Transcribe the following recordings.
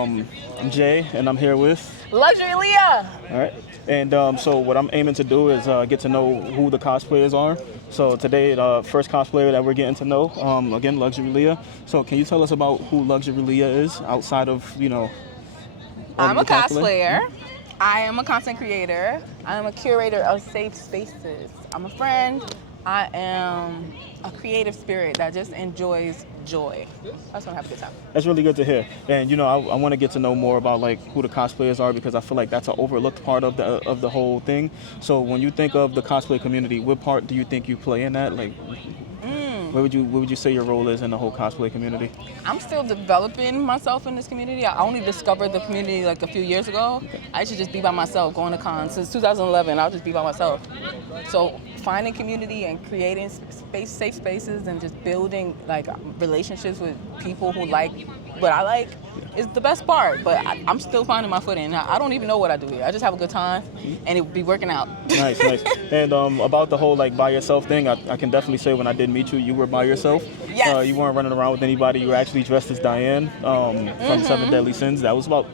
I'm Jay, and I'm here with Luxury Leah. All right. And so what I'm aiming to do is get to know who the cosplayers are. So today, the first cosplayer that we're getting to know, again, Luxury Leah. So can you tell us about who Luxury Leah is outside of, I'm a cosplay? cosplayer. I am a content creator. I am a curator of safe spaces. I'm a friend. I am a creative spirit that just enjoys joy. I just want to have a good time. That's really good to hear. And I want to get to know more about like who the cosplayers are, because I feel like that's an overlooked part of the whole thing. So when you think of the cosplay community, what part do you think you play in that? Like, what would you say your role is in the whole cosplay community? I'm still developing myself in this community. I only discovered the community like a few years ago. I used to just be by myself, going to cons. Since 2011, I'll just be by myself. So finding community and creating safe spaces and just building like relationships with people who like what I like is the best part. But I'm still finding my footing. I don't even know what I do here. I just have a good time, and it be working out. Nice. And about the whole like by yourself thing, I can definitely say when I did meet you, you were by yourself. Yes. You weren't running around with anybody. You were actually dressed as Diane from Seven Deadly Sins. That was about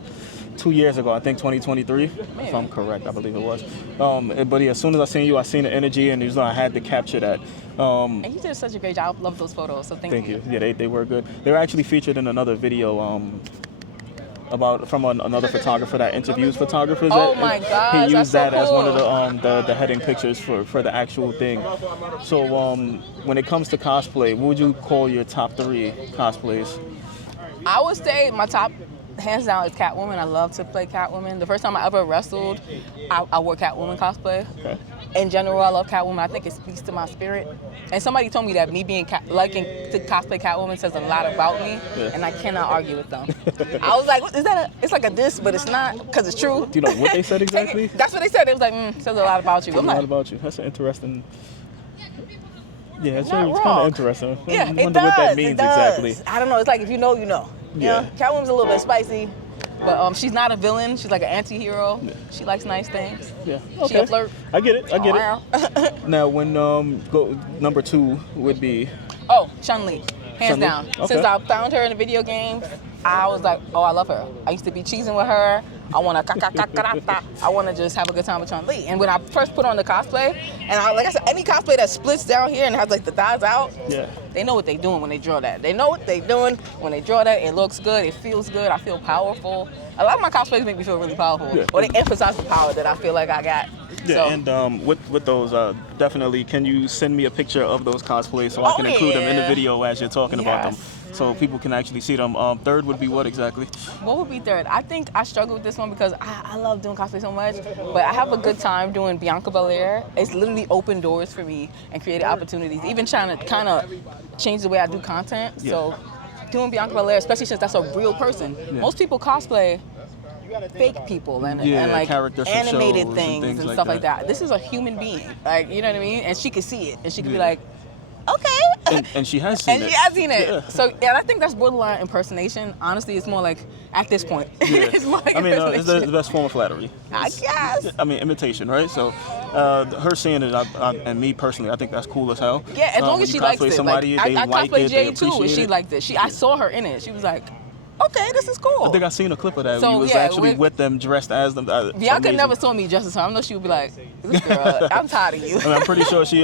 2 years ago, I think 2023, if I'm correct, I believe it was. But yeah, as soon as I seen you, I seen the energy, and I had to capture that. And you did such a great job. I love those photos, so thank you. Yeah, they were good. They were actually featured in another video from another photographer that interviews photographers. Oh my gosh, he used that so as cool. one of the heading pictures for the actual thing. So when it comes to cosplay, what would you call your top 3 cosplays? I would say my top, hands down, is Catwoman. I love to play Catwoman. The first time I ever wrestled, I wore Catwoman cosplay. Okay. In general, I love Catwoman. I think it speaks to my spirit. And somebody told me that me being liking to cosplay Catwoman says a lot about me, and I cannot argue with them. I was like, what, is that it's like a diss, but it's not, because it's true. Do you know what they said exactly? That's what they said. It was like, says a lot about you. Says I'm a lot like, about you. That's an interesting. Yeah, it's not kind wrong. of interesting. Yeah, I it wonder does. what that means It does. exactly. I don't know. It's like if you know, you know. Yeah. Catwoman's a little bit spicy, but she's not a villain. She's like an anti-hero. Yeah. She likes nice things. Yeah. Okay. She a flirt. I get it. Now, when number 2 would be. Oh, Chun-Li, hands Chun-Li? down. Okay. Since I found her in the video games, I was like, oh, I love her. I used to be cheesing with her. I want to I want to just have a good time with Chun-Li. And when I first put on the cosplay, and like I said, any cosplay that splits down here and has like the thighs out, they know what they're doing when they draw that. They know what they're doing when they draw that. It looks good. It feels good. I feel powerful. A lot of my cosplays make me feel really powerful. Yeah. Or they emphasize the power that I feel like I got. Yeah, so. And with those, definitely, can you send me a picture of those cosplays so I can include them in the video as you're talking about them, so people can actually see them. Third would be what exactly? What would be third? I think I struggle with this one because I love doing cosplay so much, but I have a good time doing Bianca Belair. It's literally opened doors for me and created opportunities, even trying to kind of change the way I do content. Yeah. So doing Bianca Belair, especially since that's a real person. Yeah. Most people cosplay fake people and like animated things and stuff like that. This is a human being, like, you know what I mean? And she could see it, and she could be like, okay. And she has seen it. And she has seen it. Yeah. So, and I think that's borderline impersonation. Honestly, it's more like, at this point, it's more like it's the best form of flattery. I guess. I mean, imitation, right? So, her seeing it, and me personally, I think that's cool as hell. Yeah, as long as she likes it. Somebody, like, they I like cosplayed it, Jay they too, and appreciate she it. liked it. I saw her in it. She was like, okay, this is cool. I think I seen a clip of that. So, You was actually with them, dressed as them. Bianca never saw me dressed as her. I know she would be like, this girl, I'm tired of you. I mean, I'm pretty sure she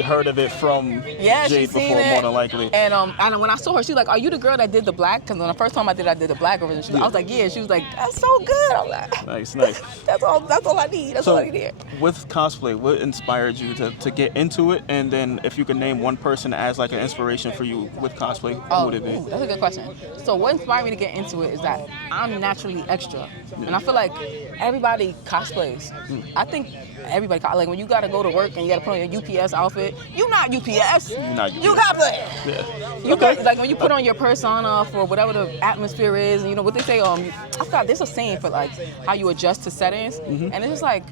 heard of it from Jade before, more than likely. And when I saw her, she was like, are you the girl that did the black? Because the first time I did the black version. I was like, yeah. She was like, that's so good. I'm like, nice. That's all I need. That's all I need here. With cosplay, what inspired you to get into it? And then if you could name one person as like an inspiration for you with cosplay, who would it be? That's a good question. So what inspired me to get into it is that I'm naturally extra. And I feel like everybody cosplays. I think everybody, like when you gotta go to work and you gotta put on your UPS outfit, you're not UPS. You cosplay. Yeah. You got, like when you put on your persona for whatever the atmosphere is, and you know what they say, I forgot, there's a saying for like how you adjust to settings, and it's just like,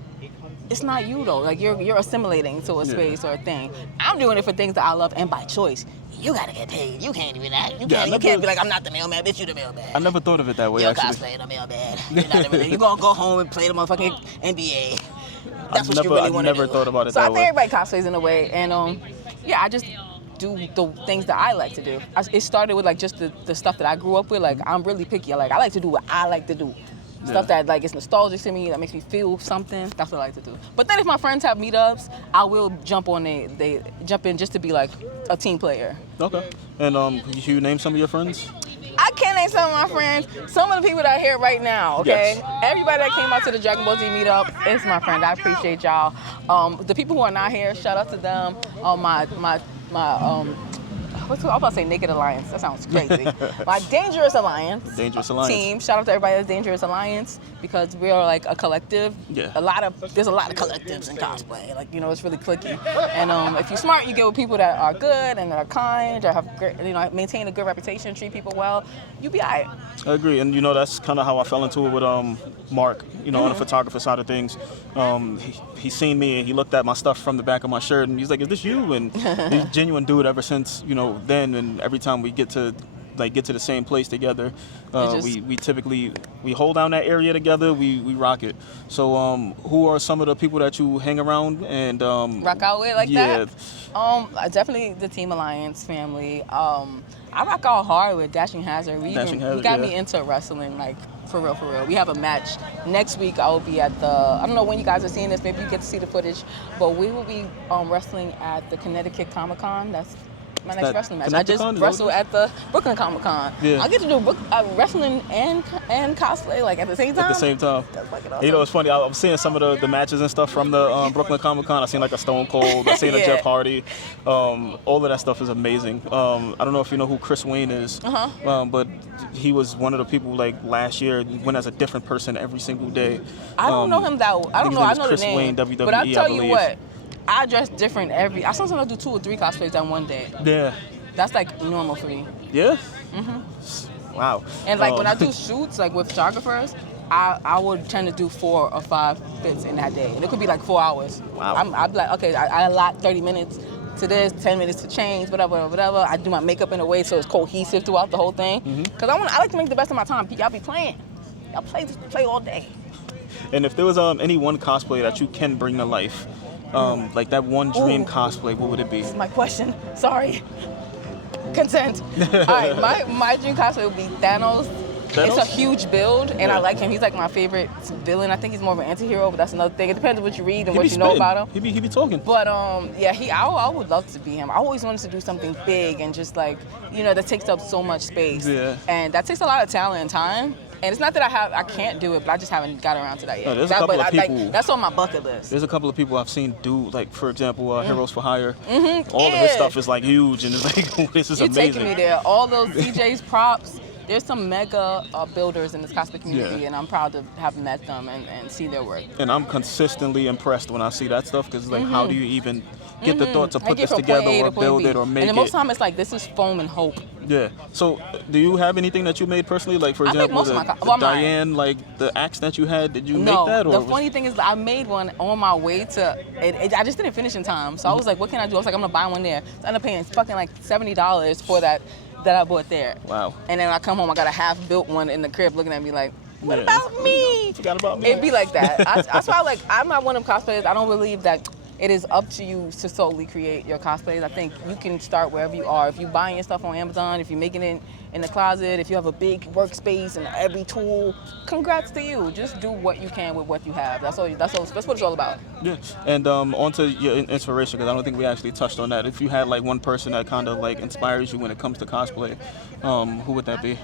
it's not you though. Like you're assimilating to a space or a thing. I'm doing it for things that I love and by choice. You gotta get paid. You can't do that. You can't be like, I'm not the mailman, bitch, you the mailman. I never thought of it that way, You're actually. cosplaying the mailman. You're gonna go home and play the motherfucking NBA. That's what you really want to do. I never thought about it so that way. So I think everybody cosplays in a way. And I do the things that I like to do. It started with like just the stuff that I grew up with. Like I'm really picky. Like I like to do what I like to do. Stuff that like is nostalgic to me, that makes me feel something. That's what I like to do. But then if my friends have meetups, I will jump in just to be like a team player. Okay. And can you name some of your friends? I can't name some of my friends. Some of the people that are here right now, okay? Yes. Everybody that came out to the Dragon Ball Z meetup is my friend. I appreciate y'all. The people who are not here, shout out to them. I'm about to say Naked Alliance. That sounds crazy. My Dangerous Alliance. Dangerous Alliance. Team. Shout out to everybody that's Dangerous Alliance because we are like a collective. Yeah. There's a lot of collectives in cosplay. Like, you know, it's really cliquey. And if you're smart, you get with people that are good and that are kind, or have great, you know, maintain a good reputation, treat people well. You be alright. I agree, and you know that's kind of how I fell into it with Mark. You know, on the photographer side of things. He seen me and he looked at my stuff from the back of my shirt and he's like, "Is this you?" And he's a genuine dude ever since, you know, then. And every time we get to the same place together, we typically hold down that area together. We rock it. So who are some of the people that you hang around and rock out with like yeah. that? Definitely the Team Alliance family. I rock out hard with Dashing Hazard. He got me into wrestling, like for real. We have a match next week. I will be at I don't know when you guys are seeing this. Maybe you get to see the footage, but we will be wrestling at the Connecticut Comic-Con. That's my next wrestling match. I just wrestled at the Brooklyn Comic-Con. Yeah. I get to do wrestling and cosplay like at the same time. At the same time. That's fucking awesome. You know, it's funny. I was seeing some of the matches and stuff from the Brooklyn Comic-Con. I seen like a Stone Cold. I seen a Jeff Hardy. All of that stuff is amazing. I don't know if you know who Chris Wayne is, but he was one of the people like last year went as a different person every single day. I don't know him that. I don't know. I know Chris the name. Wayne, WWE, but I'll tell I you believe. what. I dress different I sometimes do 2 or 3 cosplays on one day. Yeah. That's like normal for me. Yeah? Mm-hmm. Wow. And like when I do shoots, like with photographers, I would tend to do 4 or 5 bits in that day. And it could be like 4 hours. Wow. I'd be like, okay, I allot 30 minutes to this, 10 minutes to change, whatever. I do my makeup in a way so it's cohesive throughout the whole thing. Because I like to make the best of my time. Y'all be playing. Y'all play all day. And if there was any one cosplay that you can bring to life, like that one dream cosplay, what would it be? This is my question. Sorry. Consent. All right, my dream cosplay would be Thanos. It's a huge build, and I like him. He's like my favorite villain. I think he's more of an anti-hero, but that's another thing. It depends on what you read and what you know about him. He be talking. But I would love to be him. I always wanted to do something big and just like, you know, that takes up so much space. Yeah. And that takes a lot of talent and time. And it's not that I can't do it, but I just haven't got around to that yet. No, there's a couple of people. That's on my bucket list. There's a couple of people I've seen do, like, for example, Heroes for Hire. All of his stuff is, like, huge, and it's like, this is amazing. You're taking me there. All those DJs, props. There's some mega builders in this cosplay community, and I'm proud to have met them and see their work. And I'm consistently impressed when I see that stuff, because, like, how do you even get the thought to put this from together point A or to point build B. it or make it? And most time it's like, this is foam and hope. Yeah. So, do you have anything that you made personally? Like, for example, the Diane, like, the axe that you had, did you make that? Or the funny thing is I made one on my way to, I just didn't finish in time. So I was like, what can I do? I was like, I'm going to buy one there. So I ended up paying fucking like $70 for that I bought there. Wow. And then I come home, I got a half-built one in the crib looking at me like, what about me? Forgot about me. It'd be like that. That's why I'm not one of them cosplayers. I don't believe that it is up to you to solely create your cosplays. I think you can start wherever you are. If you're buying your stuff on Amazon, if you're making it in the closet, if you have a big workspace and every tool, congrats to you. Just do what you can with what you have. That's what it's all about. Yeah. And onto your inspiration, because I don't think we actually touched on that. If you had like one person that kind of like inspires you when it comes to cosplay, who would that be?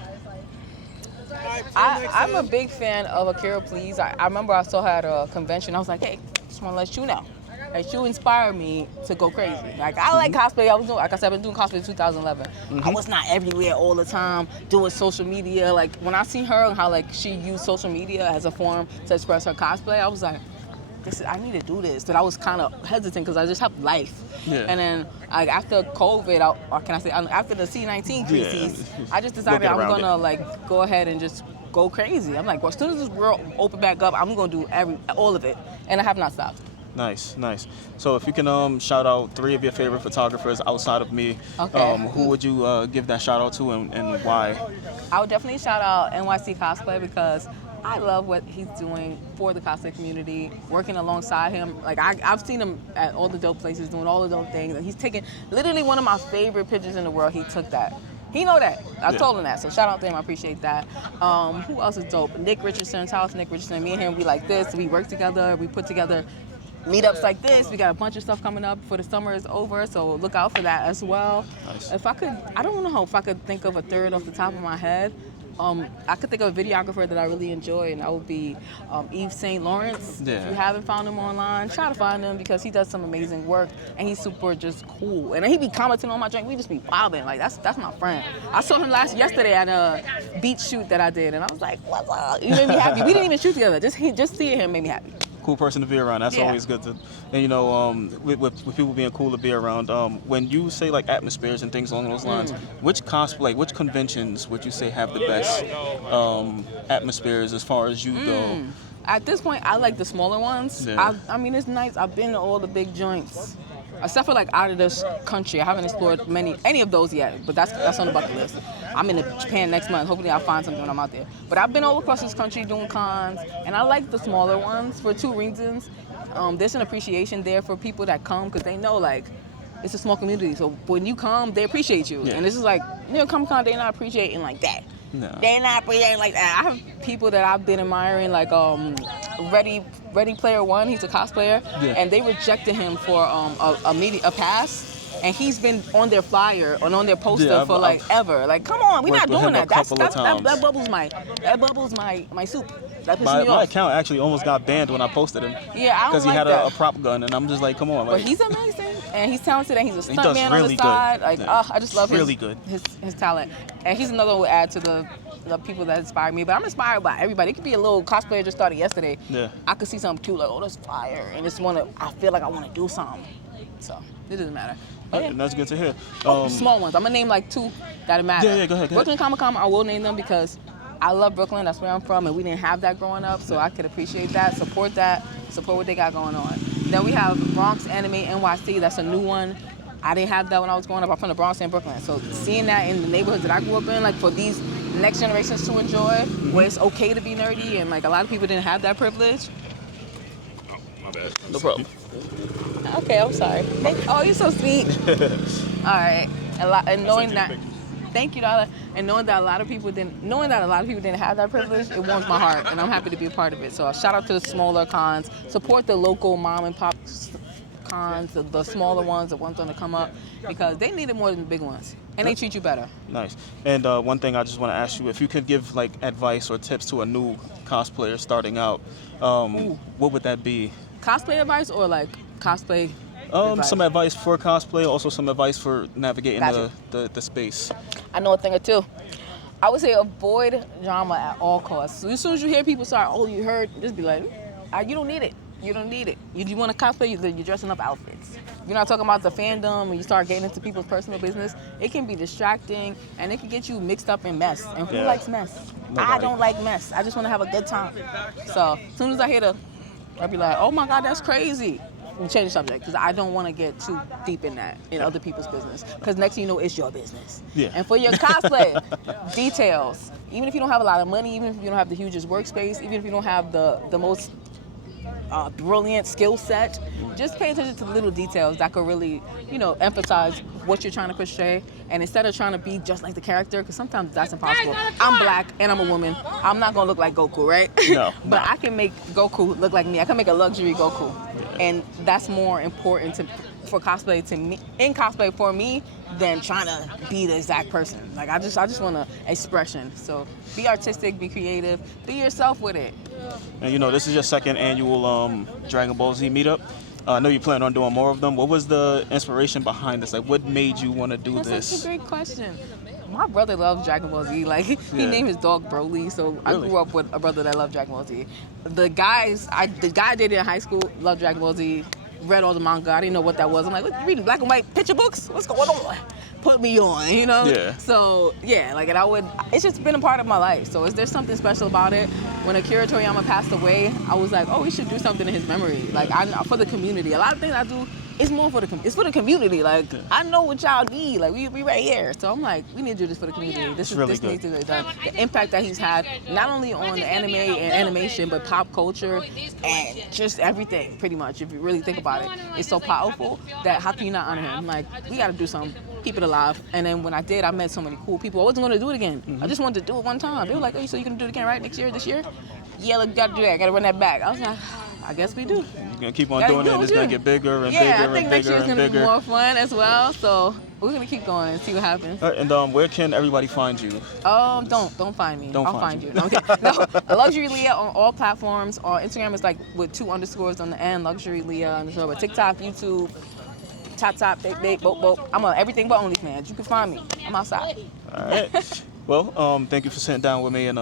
I'm a big fan of Akira Please. I remember I saw her at a convention. I was like, hey, just want to let you know. Like, you inspired me to go crazy. Like, I like cosplay. Like I said, I've been doing cosplay in 2011. I was not everywhere all the time doing social media. Like, when I see her and how, like, she used social media as a form to express her cosplay, I was like, I need to do this. But I was kind of hesitant because I just have life. Yeah. And then, like, after COVID, or can I say, after the C-19 crisis, I just decided I'm going to, like, go ahead and just go crazy. I'm like, well, as soon as this world open back up, I'm going to do all of it. And I have not stopped. Nice, nice. So if you can shout out 3 of your favorite photographers outside of me, Okay. who would you give that shout out to and why? I would definitely shout out NYC Cosplay because I love what he's doing for the cosplay community, working alongside him. Like I've seen him at all the dope places doing all the dope things, and he's taking literally one of my favorite pictures in the world. He took that. He know that. I told him that. So shout out to him. I appreciate that. Who else is dope? Nick Richardson's house. Nick Richardson. Me and him, we like this. We work together. We put together meetups like this. We got a bunch of stuff coming up before the summer is over, so look out for that as well. Nice. If I could, I don't know if I could think of a third off the top of my head. I could think of a videographer that I really enjoy, and that would be Yves St. Lawrence. Yeah. If you haven't found him online, try to find him because he does some amazing work, and he's super just cool. And he be commenting on my drink. We just be vibing. Like that's my friend. I saw him yesterday at a beach shoot that I did, and I was like, "What's up?" He made me happy. We didn't even shoot together. Just seeing him made me happy. Cool person to be around. That's always good to, and you know, with people being cool to be around. When you say like atmospheres and things along those lines, which conventions would you say have the best atmospheres as far as you go? At this point, I like the smaller ones. Yeah. I mean, it's nice. I've been to all the big joints, except for like out of this country. I haven't explored any of those yet, but that's on the bucket list. I'm in Japan next month. Hopefully, I'll find something when I'm out there. But I've been all across this country doing cons, and I like the smaller ones for 2 reasons. There's an appreciation there for people that come because they know like it's a small community. So when you come, they appreciate you. Yeah. And this is like, Comic-Con, they're not appreciating like that. No. They're not appreciating like that. I have people that I've been admiring, like Ready Player One. He's a cosplayer, and they rejected him for a pass. And he's been on their flyer or on their poster for like ever. Like, come on, we're not doing that. That bubbles my soup. That pisses me off. My account actually almost got banned when I posted him. Yeah, I don't because he like had that. a prop gun, and I'm just like, come on. But Like, he's amazing, and he's talented, and he's a He does stuntman on really the side. good. Like, Yeah. I just love Really good. his talent. And he's another one who will add to the people that inspire me. But I'm inspired by everybody. It could be a little cosplayer just started yesterday. Yeah. I could see something cute, like, oh, that's fire, and I feel like I want to do something. So it doesn't matter. But yeah. and that's good to hear. Small ones. I'm gonna name like 2 that matter. Yeah, go ahead. Brooklyn Comic-Con, I will name them because I love Brooklyn. That's where I'm from, and we didn't have that growing up, so I could appreciate that, support what they got going on. Then we have Bronx Anime NYC. That's a new one. I didn't have that when I was growing up. I'm from the Bronx and Brooklyn, so seeing that in the neighborhoods that I grew up in, like for these next generations to enjoy, where it's okay to be nerdy, and like a lot of people didn't have that privilege. Oh, my bad. No problem. Okay, I'm sorry. Oh, you're so sweet. All right, and knowing that. Thank you, Darla. And knowing that a lot of people didn't have that privilege, it warms my heart, and I'm happy to be a part of it. So shout out to the smaller cons. Support the local mom and pop cons, the smaller ones, the ones on the come up, because they need it more than the big ones, and they treat you better. Nice. And one thing I just want to ask you, if you could give like advice or tips to a new cosplayer starting out, what would that be? Cosplay advice or like cosplay? Advice? Some advice for cosplay, also some advice for navigating Gotcha. the space. I know a thing or two. I would say avoid drama at all costs. So as soon as you hear people start, oh, you heard, just be like, you don't need it. You don't need it. You want to cosplay, you're dressing up outfits. You're not talking about the fandom, when you start getting into people's personal business, it can be distracting, and it can get you mixed up in mess. And who likes mess? Nobody. I don't like mess. I just want to have a good time. So as soon as I hear I'll be like, oh my God, that's crazy. We change the subject because I don't want to get too deep in that, in other people's business. Because next thing you know, it's your business. Yeah. And for your cosplay, details. Even if you don't have a lot of money, even if you don't have the hugest workspace, even if you don't have the most brilliant skill set, just pay attention to the little details that could really, emphasize what you're trying to portray. And instead of trying to be just like the character, because sometimes that's impossible. I'm black and I'm a woman. I'm not gonna look like Goku, right? No. But I can make Goku look like me. I can make a luxury Goku, and that's more important for cosplay to me, in cosplay for me, than trying to be the exact person. Like I just want an expression. So be artistic, be creative, be yourself with it. And this is your second annual Dragon Ball Z meetup. I know you plan on doing more of them. What was the inspiration behind this? Like, what made you want to do That's this? such a great question. My brother loves Dragon Ball Z. Like, he named his dog Broly, so Really? I grew up with a brother that loved Dragon Ball Z. The guy I dated in high school loved Dragon Ball Z, read all the manga. I didn't know what that was. I'm like, what, you reading black and white picture books? What's going on? put me on, you know? Yeah. So, yeah, like, and it's just been a part of my life. So, is there something special about it? When Akira Toriyama passed away, I was like, oh, we should do something in his memory. Like, for the community. A lot of things I do, it's more for it's for the community. Like, I know what y'all need. Like, we right here. So, I'm like, we need to do this for the community. This really needs to be done. The impact that he's had, not only on the anime and animation, but pop culture and just everything, pretty much. If you really think about it, it's so powerful that how can you not honor him? Like, we got to do something. Keep it alive. And then when I did, I met so many cool people. I wasn't going to do it again. I just wanted to do it one time. They were like, oh, so you can do it again, right? This year? Yeah, look, got to do that. Got to run that back. I was like, I guess we do. You're going to keep on doing it, and it's going to get bigger and bigger and bigger. Yeah, I think next year's going to be more fun as well. So we're going to keep going and see what happens. All right, and where can everybody find you? Don't find me. I'll find you. No, okay. No, Luxury Leah on all platforms. On Instagram is like with 2 underscores on the end. Luxury Leah underscore. But TikTok, YouTube, Top, Big, Boat. I'm on everything but OnlyFans. You can find me. I'm outside. All right. Well, thank you for sitting down with me and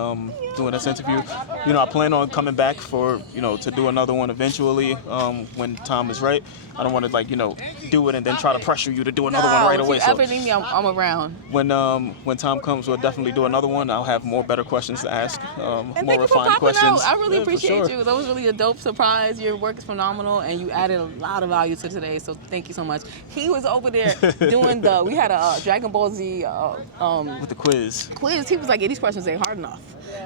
doing this interview. You know, I plan on coming back for, to do another one eventually when time is right. I don't want to, do it and then try to pressure you to do another one right away. If you ever need me, I'm around. When time comes, we'll definitely do another one. I'll have more better questions to ask, and more refined questions. Out. I really appreciate sure. you. That was really a dope surprise. Your work is phenomenal, and you added a lot of value to today. So thank you so much. He was over there doing we had a Dragon Ball Z with the quiz. He was like, yeah, these questions ain't hard enough.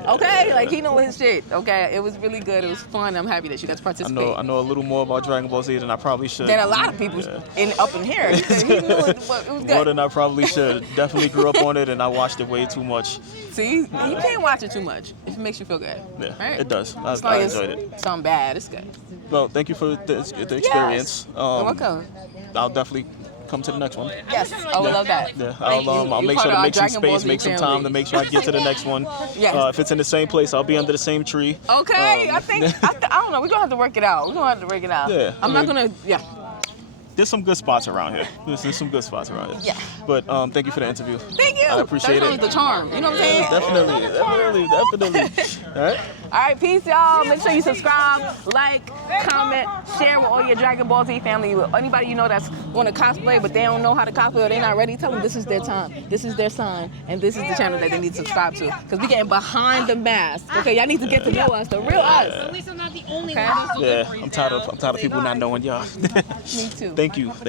Okay, like he know his shit. Okay, it was really good. It was fun. I'm happy that you got to participate. I know a little more about Dragon Ball Z than I probably should. Than a lot of people up in here. He knew it was good. More than I probably should. Definitely grew up on it, and I watched it way too much. See, you can't watch it too much if it makes you feel good. Yeah, right? It does. I enjoyed it. Something bad, it's good. Well, thank you for the experience. Yes. You're welcome. I'll definitely come to the next one. Yes, I would love that. Yeah, I'll make sure to make some space, make some time to make sure I get to the next one. Yes. If it's in the same place, I'll be under the same tree. Okay, I don't know. We're gonna have to work it out. Yeah, I'm not gonna. Yeah. There's some good spots around here. Yeah. But thank you for the interview. Thank you. I appreciate That's it. the charm. You know what I'm saying? Definitely. All right. All right, peace, y'all. Make sure you subscribe, like, comment, share with all your Dragon Ball Z family. Anybody you know that's want to cosplay, but they don't know how to cosplay or they're not ready, tell them this is their time. This is their sign. And this is the channel that they need to subscribe to. Because we're getting behind the mask. Okay, y'all need to get to know us, the real us. At least I'm not the only one. Yeah, I'm tired of people not knowing y'all. Me too. Thank you.